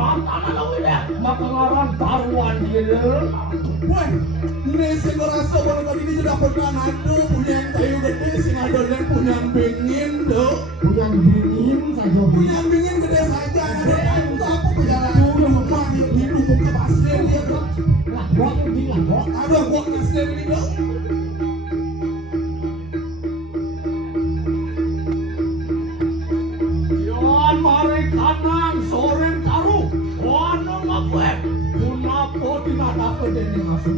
Mata na makangaran taruhan dia. Wah, ini sing ngerasa kalau tadi ini sudah pernah ngadu punya yang kayu gede, sing adonan punya yang bingin tuh. Punya bingin saja. Punya yang bingin gede saja, ada yang itu apa berjalan dulu rumah hidup buka pasir dia tuh. Lah, gua yang bilang kok. Ada gua ngasih ini tuh. Yon mari kanang soreng taruh. Wano ngapet. Kenapa tidak dapat ini masuk?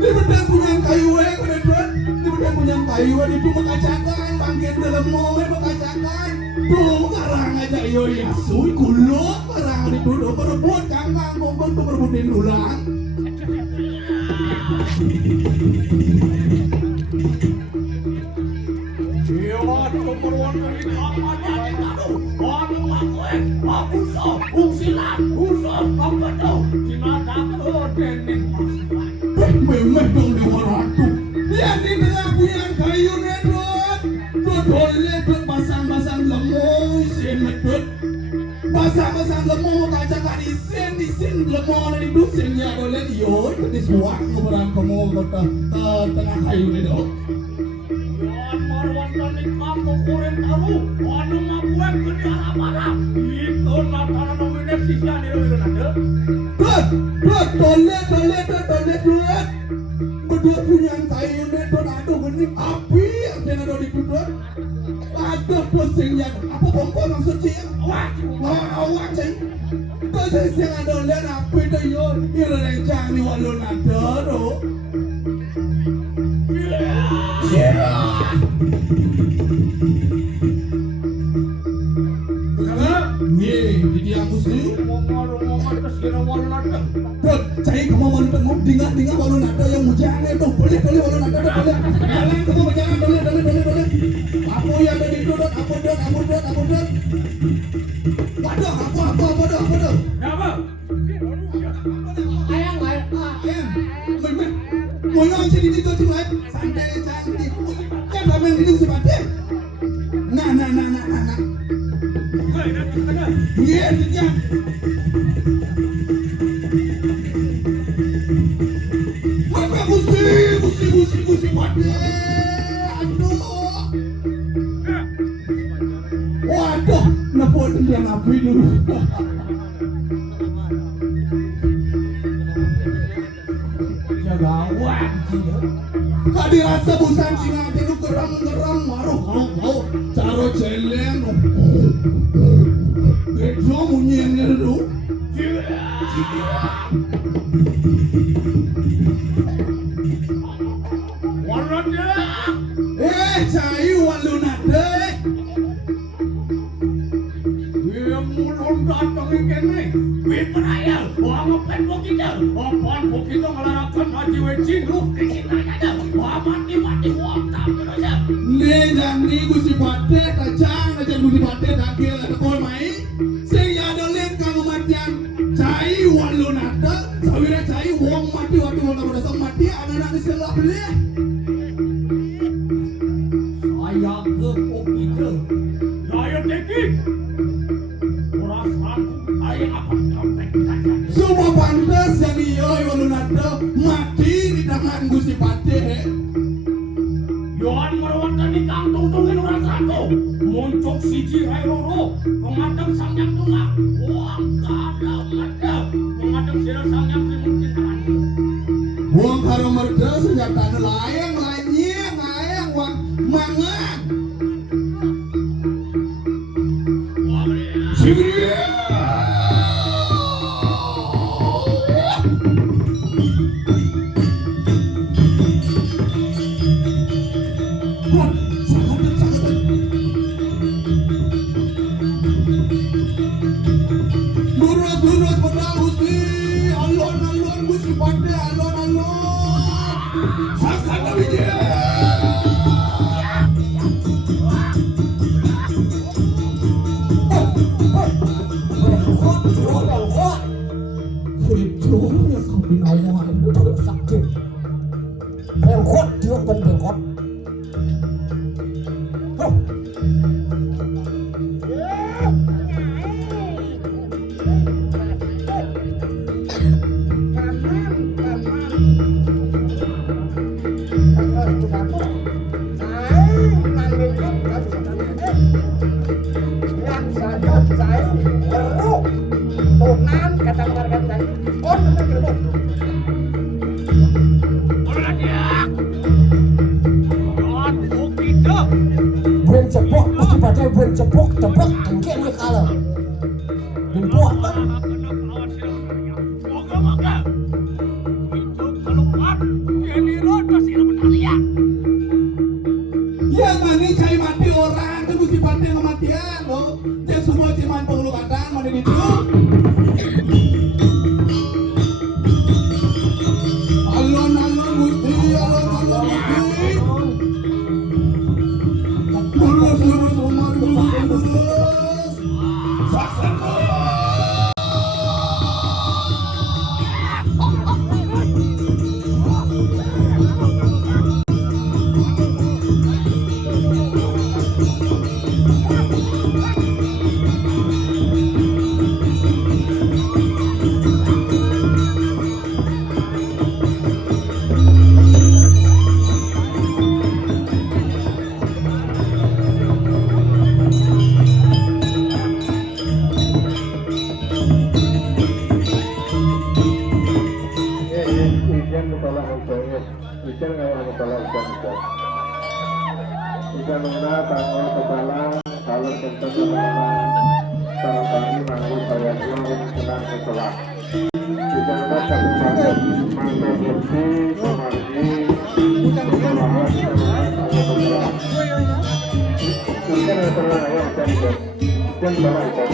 Di bedang punya yang kayu gede tuh. Di bedang punya yang kayu itu makacakan, bangkit dalam mau makacakan. Tuh karang aja yo ya sui kulot karang di dulu berebut kangkang bongkol tuh berebutin dulang. Yon keperluan dari kamar jadi taruh. Wano ngapet. Aku so, usilan, usor, kampetau. Tidak dapat ini masuk. Memang dong di waratu. Lihat di tengah punya kayu nedot. Dodolnya tuh pasang-pasang lemong sin medot. Pasang-pasang lemong kaca kadisin disin lemong dari dusin ya boleh yo itu disuak ngobrol kamu kota tengah kayu nedot. Yon marwan tani kamu kurang tahu. Wano ngapuek ke di harap-harap. Itu natana nomine sisya ni lo ada. Dot toilet. Berdua punya kayu nedot aduh gini api yang ada di duduk. Ada pusingnya apa kompor maksudnya? Awak ceng. Terus yang ada lihat api tuh yo irencang ni walun ada tu. Jadi aku sih. Ngomong terus walun ada. Dot, cai kamu mau tengok dengar walun ada yang mujane tuh. Boleh walun ada tuh boleh. Jalan kamu berjalan boleh. Aku yang ada di duduk, aku dot. Waduh, apa dot? Apa? Ayang. Mau yang jadi di tuh lain. Santai cantik. Kan ramen di sini pade. Nah. Iya, dia. Apa mesti pade. Aduh. Waduh, nepot dia ngapain dulu. Jagawat dia. Kak dirasa busan singa itu geram maruh kau caro celeng. Bejo munyengnya dulu. Walun dia. Cayu walun ada. Dia mulun datang kene. Wiperaya, wang ngepet begitu. Apaan begitu ngelarakan haji weci lu kita ada. Wah mati wang tak terus. Ni gusi pade tajang aja gusi pade dagil ada kol mai. Sing ada lek kang matian. Cayu walun ada. Sawira cayu wong mati waktu pada mati anak-anak selah beli. Saya ke begitu. Saya teki. Perasaanku saya apa sampai saja. Semua pantas yang iyo walun ada mati di tangan gusi pade. Yohan merawat tadi kantong-tongin orang satu. Muncul siji rai loro. Pengadeng sang yang tunggal. Wang kada merda. Pengadeng sila sang yang mungkin tanganmu. Wong karo merda senjata layang wang mangan. Sigri. Lurus pedang gusti. Alon gusti pade alon. Saksa bijak. Buen cepok, mesti pada buen cepok, tebak, engkek dia kalah. Dan kuat kan? Moga-moga itu keluar jadi road masih bertanya. Ya mani cai mati orang itu mesti mati kematian loh. Dia semua cuman pengeluh kadang mana itu. Alon-alon Gusti, alon-alon Gusti. Lurus umar lurus. Saksen. Jika mengenal tanggal kepala kalau tentang teman-teman barangkali manggung saya dulu senang setelah jika mengenal kabupaten manggung bersih kemargi kepalahan kepala mungkin setelah ayah dan bawa ikan.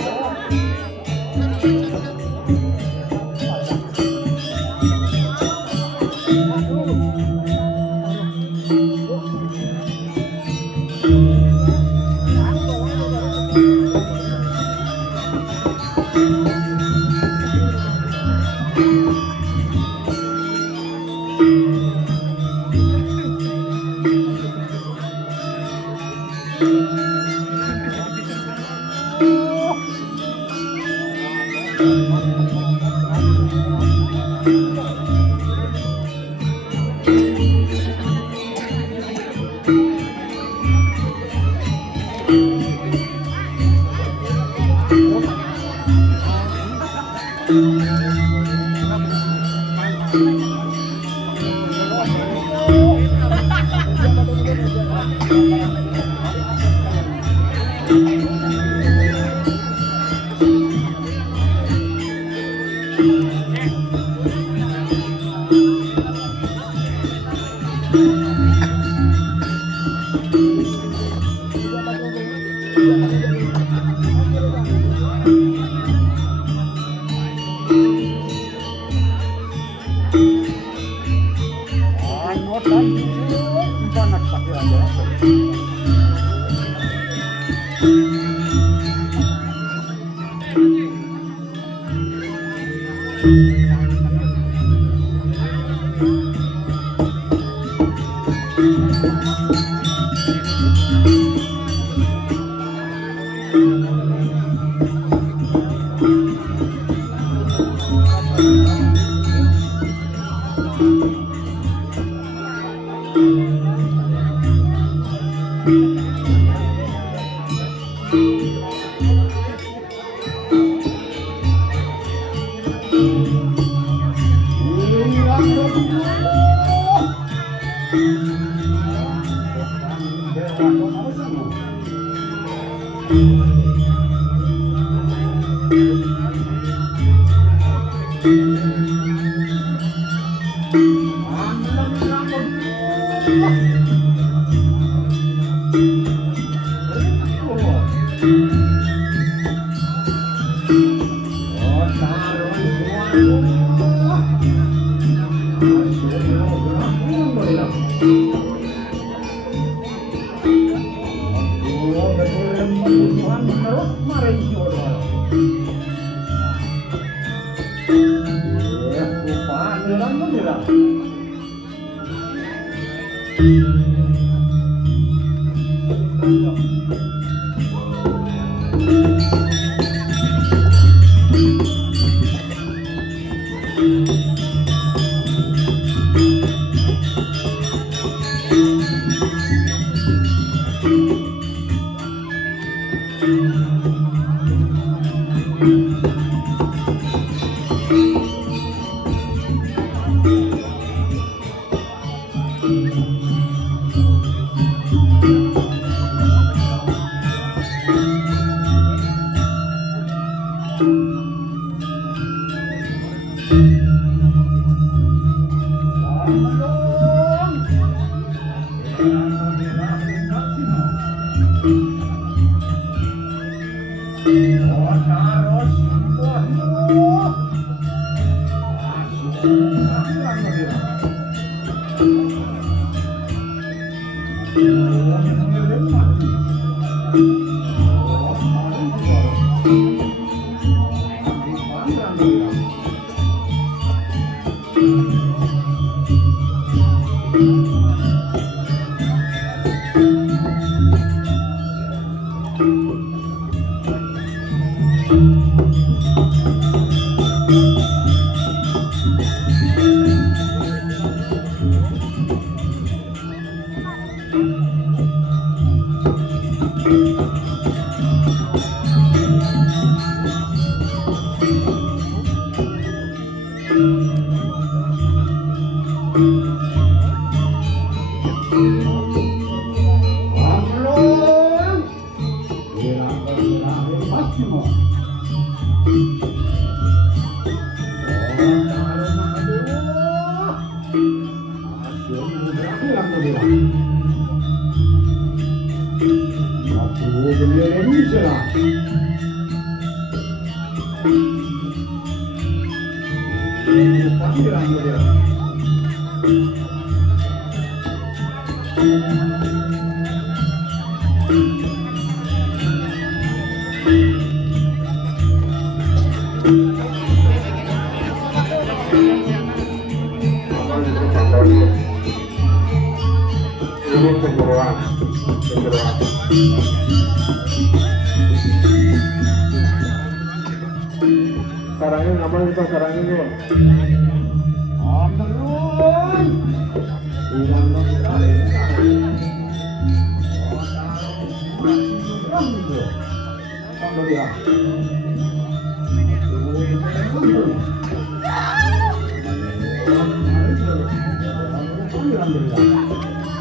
Sarangin apa itu saranginnya?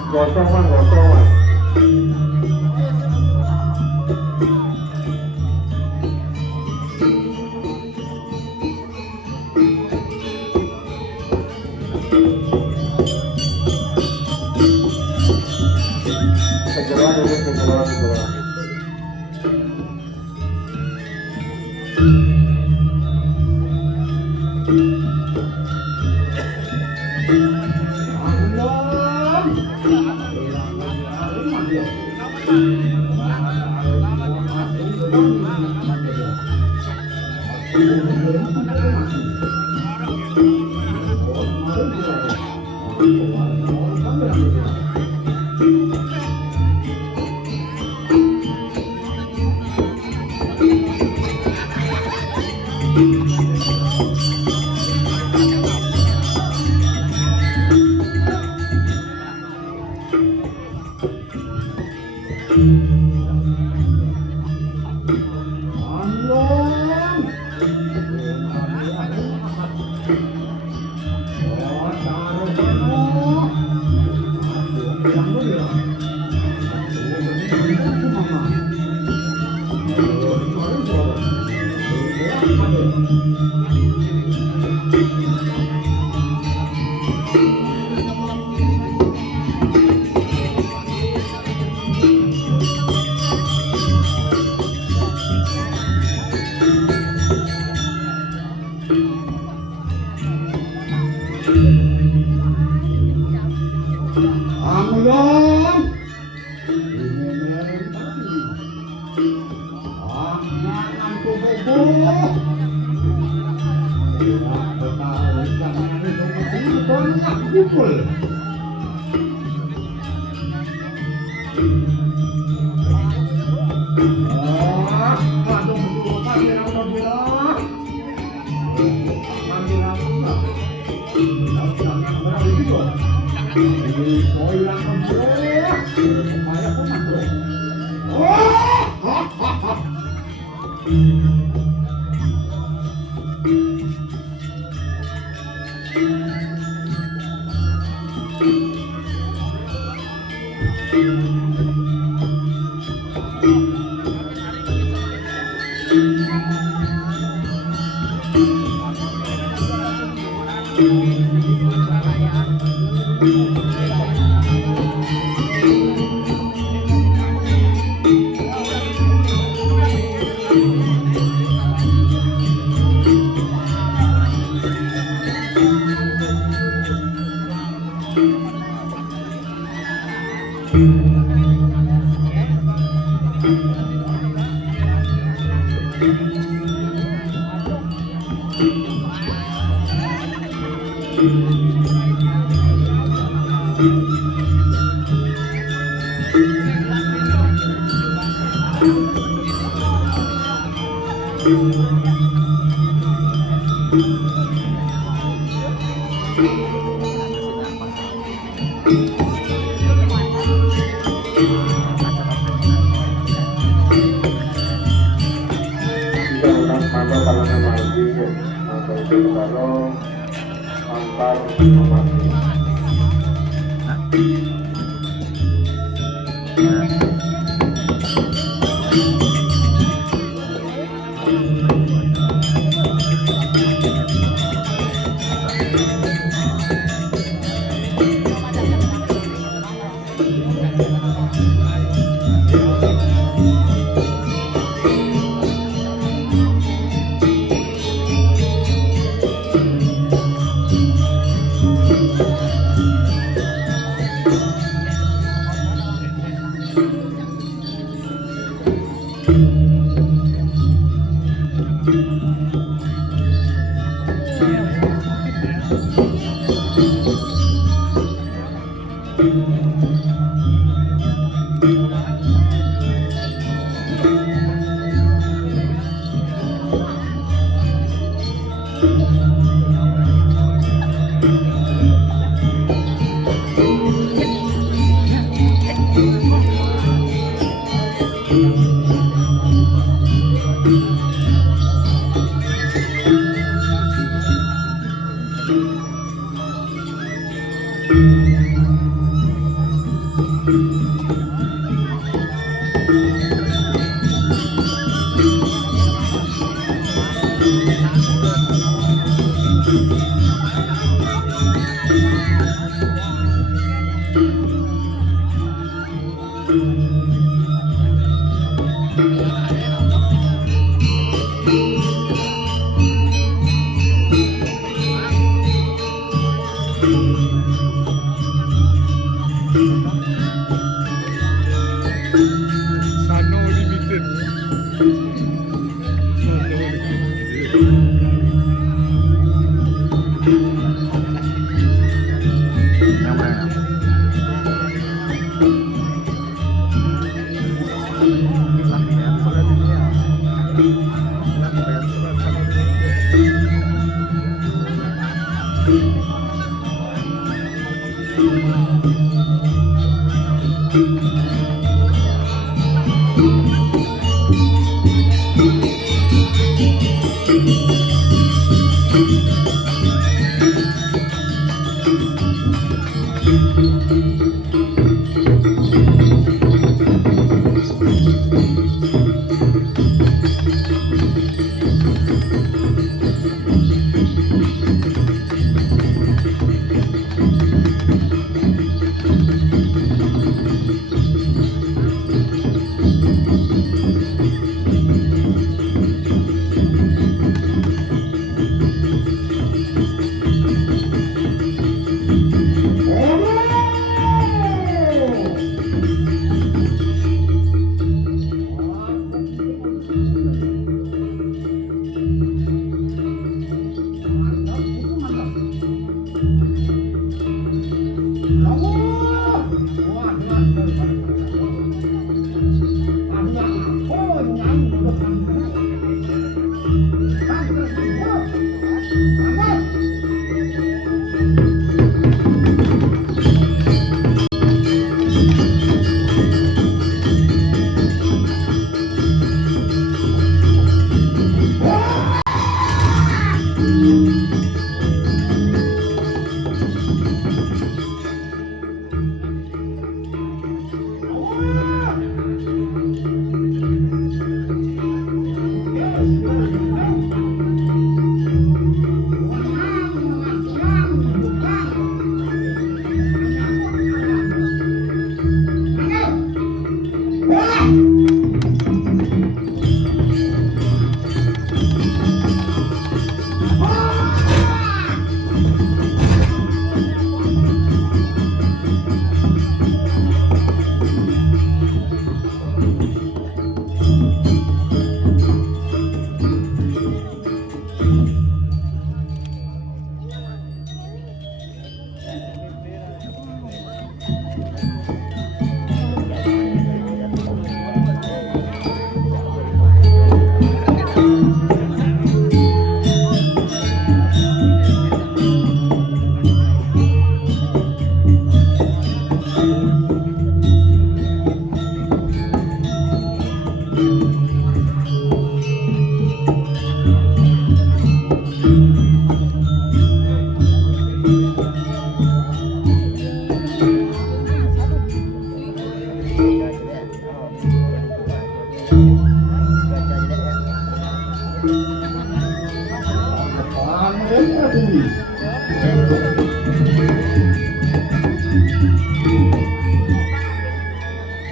Gosong man. Kejeroan. Jangan mata kalangan maju, mata itu kalau antar mati.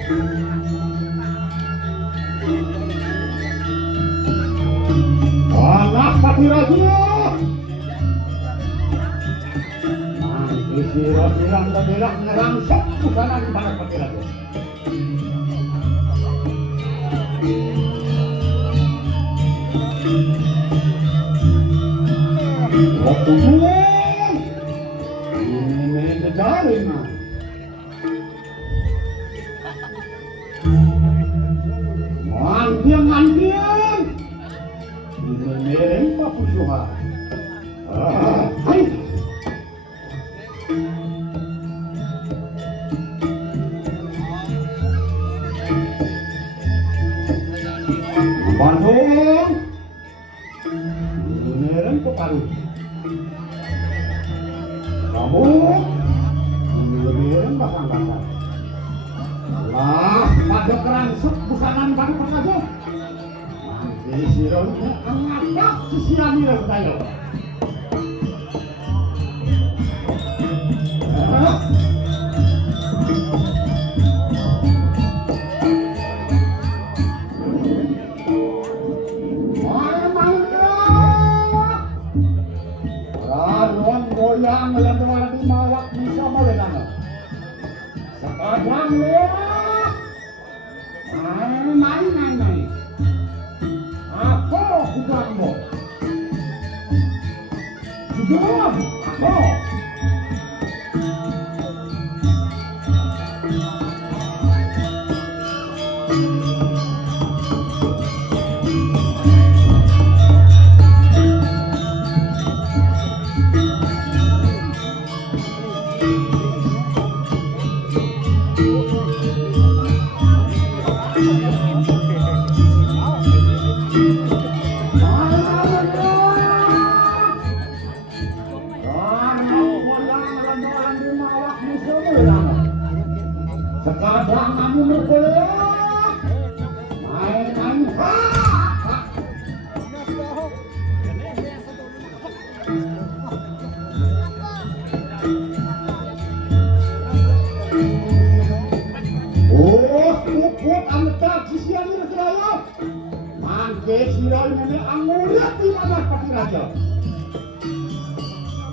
Anak Pati Raja. Isi bilang dan bilang menyerang sok busana di barat Pati Raja. Waktu dulu ini kejarin. Mantian. Ini papusuha. Hai. Bandung. Ini keparu. Kamu ini bakal-bakal. Lah, pada kerangsuk bukanan baru saja. Nanti sirone angkat sisiran dia saya. Goyang melantar di mawak bisa melenang. Sekarang lewat. Main. Apa hujanmu? Hujan apa? Sekarang kamu bergerak, main. Kuat ametak sisian ini keraya. Mangke sirai nenek angulat di mana Pati Raja.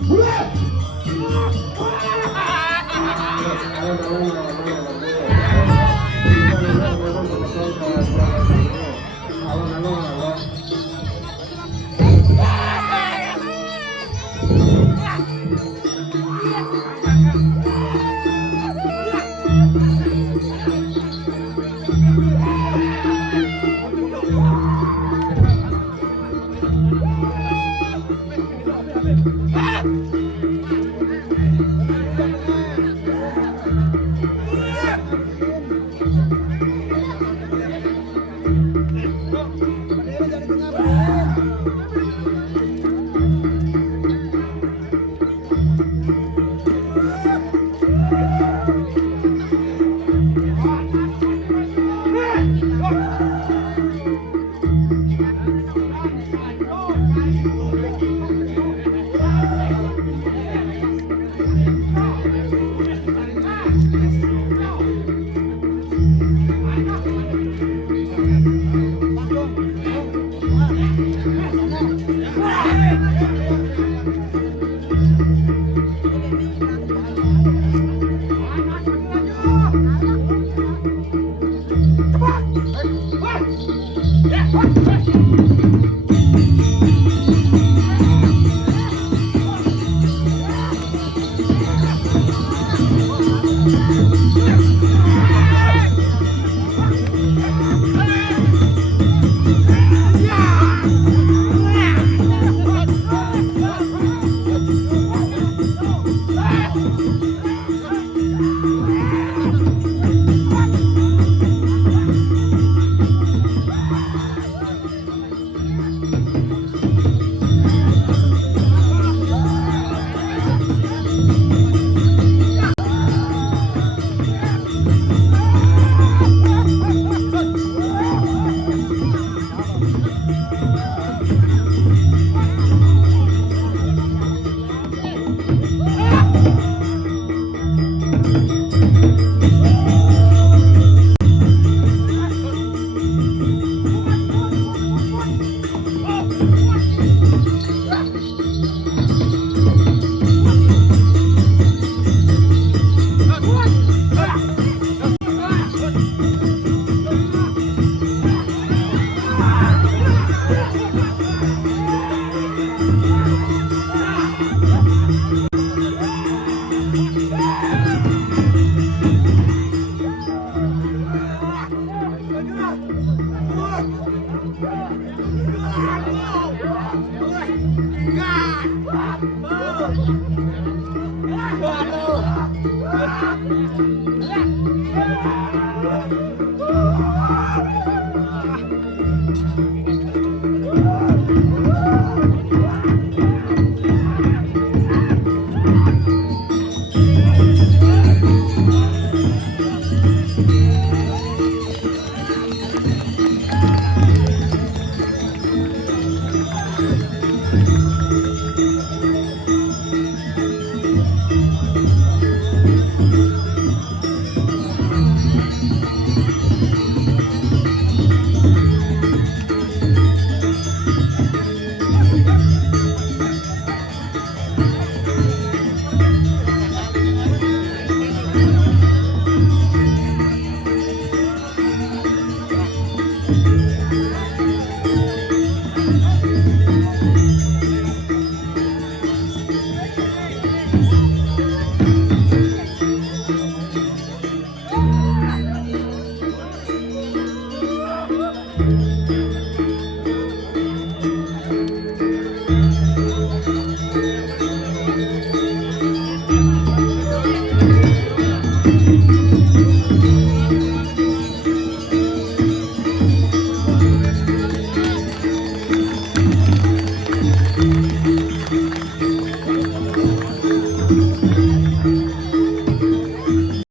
Boleh.